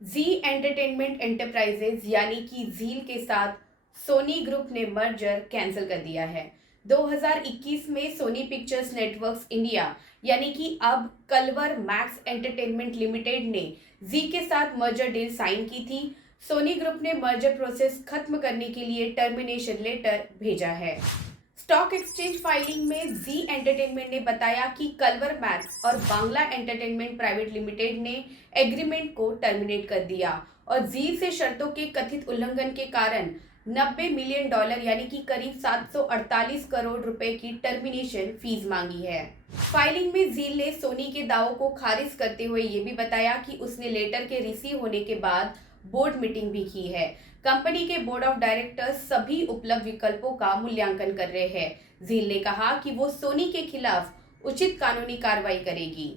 जी entertainment enterprises यानी कि जील के साथ सोनी ग्रुप ने मर्जर कैंसिल कर दिया है। 2021 में सोनी पिक्चर्स नेटवर्क्स इंडिया यानी कि अब कलवर मैक्स एंटरटेनमेंट लिमिटेड ने जी के साथ मर्जर डील साइन की थी। सोनी ग्रुप ने मर्जर प्रोसेस खत्म करने के लिए टर्मिनेशन लेटर भेजा है। स्टॉक एक्सचेंज फाइलिंग में जी एंटरटेनमेंट ने बताया कि कलवर मैक्स और बांग्ला एंटरटेनमेंट प्राइवेट लिमिटेड ने एग्रीमेंट को टर्मिनेट कर दिया और जी से शर्तों के कथित उल्लंघन के कारण $90 मिलियन यानी कि करीब 748 करोड़ रुपए की टर्मिनेशन फीस मांगी है। फाइलिंग में जील ने सोनी के दावों को खारिज करते हुए ये भी बताया कि उसने लेटर के रिसीव होने के बाद बोर्ड मीटिंग भी की है। कंपनी के बोर्ड ऑफ डायरेक्टर्स सभी उपलब्ध विकल्पों का मूल्यांकन कर रहे हैं। जील ने कहा कि वो सोनी के खिलाफ उचित कानूनी कार्रवाई करेगी।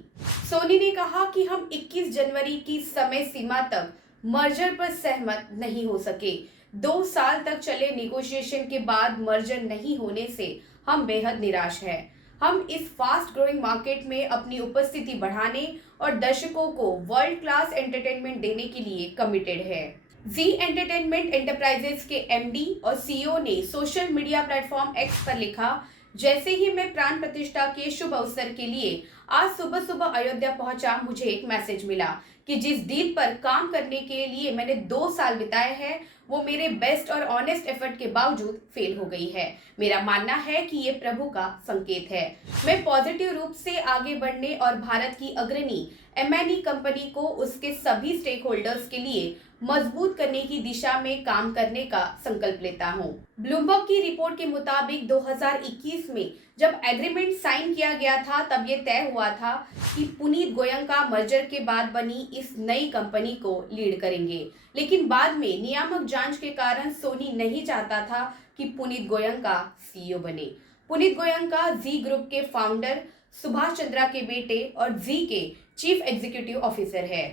सोनी ने कहा कि हम 21 जनवरी की समय सीमा तक मर्जर पर सहमत नहीं हो सके। 2 साल तक चले निगोशिएशन के बाद मर्जर नहीं होने से हम बेहद निराश हैं। हम इस फास्ट ग्रोइंग मार्केट में अपनी उपस्थिति बढ़ाने और दर्शकों को वर्ल्ड क्लास एंटरटेनमेंट देने के लिए कमिटेड है। जी एंटरटेनमेंट एंटरप्राइजेज के एमडी और सीईओ ने सोशल मीडिया प्लेटफॉर्म एक्स पर लिखा, जैसे ही मैं प्राण प्रतिष्ठा के शुभ अवसर के लिए आज सुबह सुबह अयोध्या पहुंचा, मुझे एक मैसेज मिला कि जिस डील पर काम करने के लिए मैंने 2 साल बिताए हैं वो मेरे बेस्ट और ऑनेस्ट एफर्ट के बावजूद फेल हो गई है। मेरा मानना है कि ये प्रभु का संकेत है। मैं पॉजिटिव रूप से आगे बढ़ने और भारत की अग्रणी एमएनई कंपनी को उसके सभी स्टेक होल्डर्स के लिए मजबूत करने की दिशा में काम करने का संकल्प लेता हूं। ब्लूमबर्ग की रिपोर्ट के मुताबिक 2021 में जब एग्रीमेंट साइन किया गया था तब ये तय हुआ था कि पुनीत गोयंका मर्जर के बाद बनी इस नई कंपनी को लीड करेंगे, लेकिन बाद में नियामक जांच के कारण सोनी नहीं चाहता था कि पुनीत गोयंका सीईओ बने। पुनीत गोयंका जी ग्रुप के फाउंडर सुभाष चंद्रा के बेटे और जी के चीफ एग्जीक्यूटिव ऑफिसर है।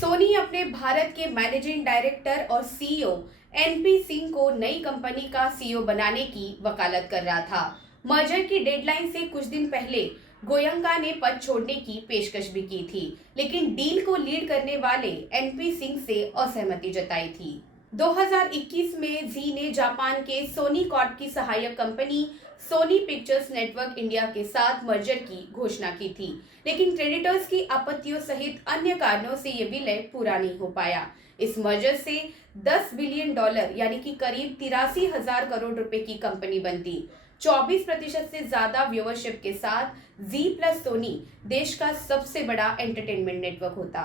सोनी अपने भारत के मैनेजिंग डायरेक्टर और सीईओ एनपी सिंह को नई कंपनी का सीईओ बनाने की वकालत कर रहा था। मर्जर की डेडलाइन से कुछ दिन पहले गोयंका ने पद छोड़ने की पेशकश भी की थी, लेकिन डील को लीड करने वाले एनपी सिंह से असहमति जताई थी। 2021 में जी ने जापान के सोनी कॉर्प की सहायक company Sony Pictures Network India के साथ मर्जर की घोषणा की थी, लेकिन क्रेडिटर्स की आपत्तियों सहित अन्य कारणों से ये विलय पूरा नहीं हो पाया। इस मर्जर से $10 बिलियन यानी कि करीब 83,000 करोड़ रुपए की कंपनी बनती। 24% से ज्यादा व्यूअरशिप के साथ जी प्लस सोनी देश का सबसे बड़ा एंटरटेनमेंट नेटवर्क होता।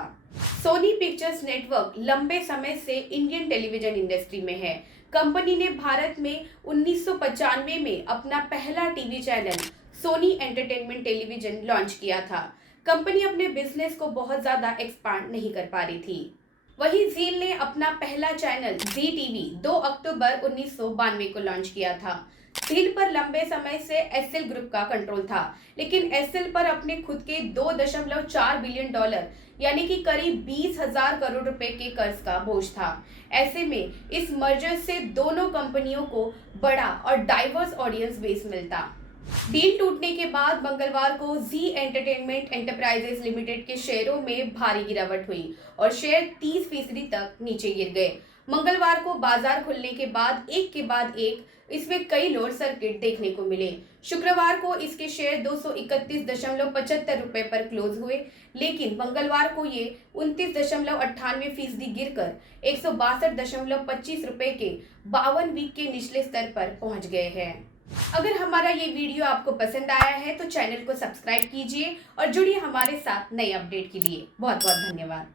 सोनी पिक्चर्स नेटवर्क लंबे समय से इंडियन टेलीविजन इंडस्ट्री में है। कंपनी ने भारत में 1995 में अपना पहला TV channel Sony Entertainment Television launch किया था। कंपनी अपने बिजनेस को बहुत ज्यादा एक्सपांड नहीं कर पा रही थी। वहीं जील ने अपना पहला चैनल जी टीवी 2 अक्टूबर 1992 को लॉन्च किया था। जील पर लंबे समय से एसएल ग्रुप का कंट्रोल था, लेकिन एसएल पर अपने खुद के $2.4 बिलियन यानी कि करीब 20,000 करोड़ रुपए के कर्ज का बोझ था। ऐसे में इस मर्जर से दोनों कंपनियों को बड़ा और डाइवर्स ऑडियंस बेस मिलता। डील टूटने के बाद मंगलवार को जी एंटरटेनमेंट एंटरप्राइजेज लिमिटेड के शेयरों में भारी गिरावट हुई और शेयर 30% तक नीचे गिर गए। मंगलवार को बाजार खुलने के बाद एक के बाद एक इसमें कई लोअर सर्किट देखने को मिले। शुक्रवार को इसके शेयर 231.75 रुपए पर क्लोज हुए, लेकिन मंगलवार को ये 29.98% गिरकर 162.25 रुपए के 52 वीक के निचले स्तर पर पहुंच गए हैं। अगर हमारा ये वीडियो आपको पसंद आया है तो चैनल को सब्सक्राइब कीजिए और जुड़िए हमारे साथ नए अपडेट के लिए। बहुत बहुत धन्यवाद।